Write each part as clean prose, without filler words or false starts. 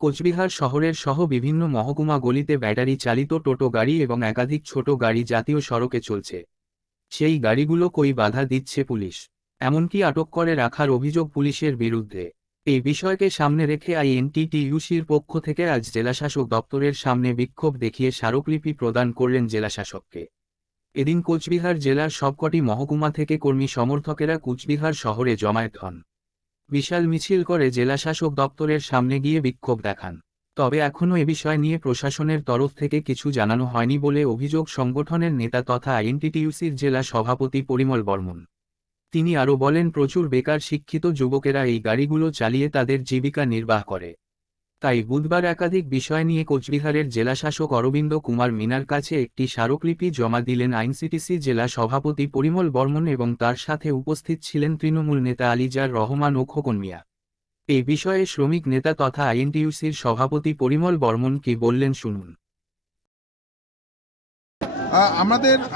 কোচবিহার শহরের সহ বিভিন্ন মহকুমা গলিতে ব্যাটারি চালিত টোটো গাড়ি এবং একাধিক ছোট গাড়ি জাতীয় সড়কে চলছে। সেই গাড়িগুলো কই বাধা দিচ্ছে পুলিশ, এমনকি আটক করে রাখার অভিযোগ পুলিশের বিরুদ্ধে। এই বিষয়কে সামনে রেখে আইএনটিটিইউসির পক্ষ থেকে আজ জেলাশাসক দপ্তরের সামনে বিক্ষোভ দেখিয়ে স্মারকলিপি প্রদান করলেন জেলাশাসককে। এদিন কোচবিহার জেলার সবকটি মহকুমা থেকে কর্মী সমর্থকেরা কোচবিহার শহরে জমায়েত হন। বিশাল মিছিল করে জেলাশাসক দপ্তরের সামনে গিয়ে বিক্ষোভ দেখান। তবে এখনও এ বিষয় নিয়ে প্রশাসনের তরফ থেকে কিছু জানানো হয়নি বলে অভিযোগ সংগঠনের নেতা তথা আইএনটিটিইউসির জেলা সভাপতি পরিমল বর্মন। তিনি আরও বলেন, প্রচুর বেকার শিক্ষিত যুবকেরা এই গাড়িগুলো চালিয়ে তাদের জীবিকা নির্বাহ করে। তাই বুধবার একাধিক বিষয় নিয়ে কোচবিহারের জেলাশাসক অরবিন্দ কুমার মিনার কাছে একটি স্মারকলিপি জমা দিলেন আইএনটিটিইউসি জেলা সভাপতি পরিমল বর্মন এবং তার সাথে উপস্থিত ছিলেন তৃণমূল নেতা আলিজার রহমান ও খোকন মিয়া। এই বিষয়ে শ্রমিক নেতা তথা আইএনটিটিইউসির সভাপতি পরিমল বর্মন কি বললেন শুনুন।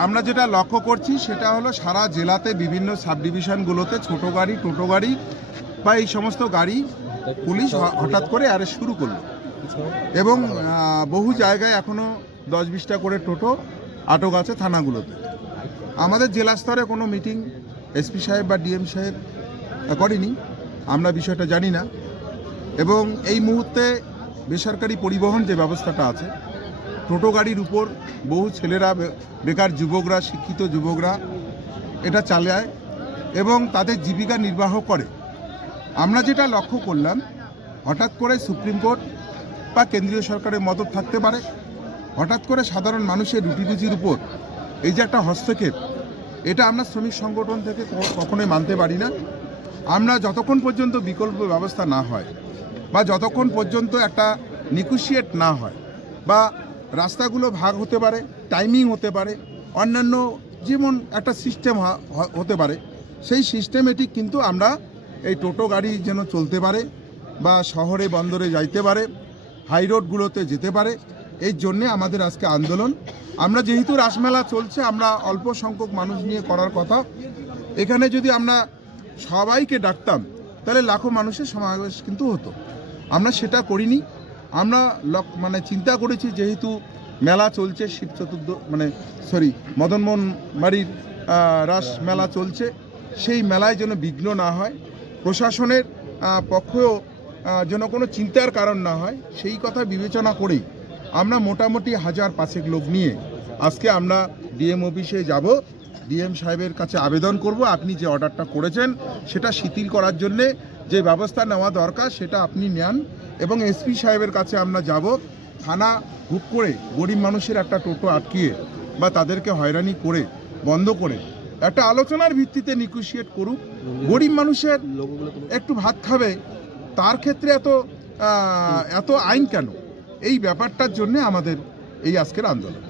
আমরা যেটা লক্ষ্য করছি সেটা হলো সারা জেলাতে বিভিন্ন সাব ডিভিশনগুলোতে ছোট গাড়ি, টোটো গাড়ি বা এই সমস্ত গাড়ি পুলিশ হঠাৎ করে অ্যারেস্ট শুরু করলো এবং বহু জায়গায় এখনও 10-20টা করে টোটো আটক আছে থানাগুলোতে। আমাদের জেলা স্তরে কোনো মিটিং এসপি সাহেব বা ডিএম সাহেব করেনি, আমরা বিষয়টা জানি না। এবং এই মুহূর্তে বেসরকারি পরিবহন যে ব্যবস্থাটা আছে, টোটো গাড়ির উপর বহু ছেলেরা, বেকার যুবকরা, শিক্ষিত যুবকরা এটা চালায় এবং তাদের জীবিকা নির্বাহ করে। আমরা যেটা লক্ষ্য করলাম, হঠাৎ করে সুপ্রিম কোর্ট বা কেন্দ্রীয় সরকারের মদত থাকতে পারে, হঠাৎ করে সাধারণ মানুষের রুটি রুজির উপর এই যে একটা হস্তক্ষেপ, এটা আমরা শ্রমিক সংগঠন থেকে কখনোই মানতে পারি না। আমরা যতক্ষণ পর্যন্ত বিকল্প ব্যবস্থা না হয় বা যতক্ষণ পর্যন্ত একটা নেগোশিয়েট না হয় বা রাস্তাগুলো ভাগ হতে পারে, টাইমিং হতে পারে, অন্যান্য যেমন একটা সিস্টেম হতে পারে, সেই সিস্টেমেটিক কিন্তু আমরা এই টোটো গাড়ি যেন চলতে পারে বা শহরে বন্দরে যাইতে পারে, হাই রোডগুলোতে যেতে পারে, এই জন্যে আমাদের আজকে আন্দোলন। আমরা যেহেতু রাসমেলা চলছে, আমরা অল্প সংখ্যক মানুষ নিয়ে করার কথা। এখানে যদি আমরা সবাইকে ডাকতাম তাহলে লাখো মানুষের সমাবেশ কিন্তু হতো। আমরা সেটা করিনি। আমরা চিন্তা করেছি যেহেতু মেলা চলছে, শিব চতুর্থ মদনমোহন বাড়ির রাস মেলা চলছে, সেই মেলায় যেন বিঘ্ন না হয়, প্রশাসনের পক্ষেও যেন কোনো চিন্তার কারণ না হয়, সেই কথা বিবেচনা করেই আমরা মোটামুটি 1000-5 লোক নিয়ে আজকে আমরা ডিএম অফিসে যাব, ডিএম সাহেবের কাছে আবেদন করব, আপনি যে অর্ডারটা করেছেন সেটা শিথিল করার জন্যে যে ব্যবস্থা নেওয়া দরকার সেটা আপনি নেন। এবং এসপি সাহেবের কাছে আমরা যাব, থানা হুক করে গরিব মানুষের একটা টোটো আটকিয়ে বা তাদেরকে হয়রানি করে বন্ধ করে একটা আলোচনার ভিত্তিতে নেগোশিয়েট করুক। গরিব মানুষের একটু ভাত খাবে, তার ক্ষেত্রে এত আইন কেন? এই ব্যাপারটার জন্য আমাদের এই আজকের আন্দোলন।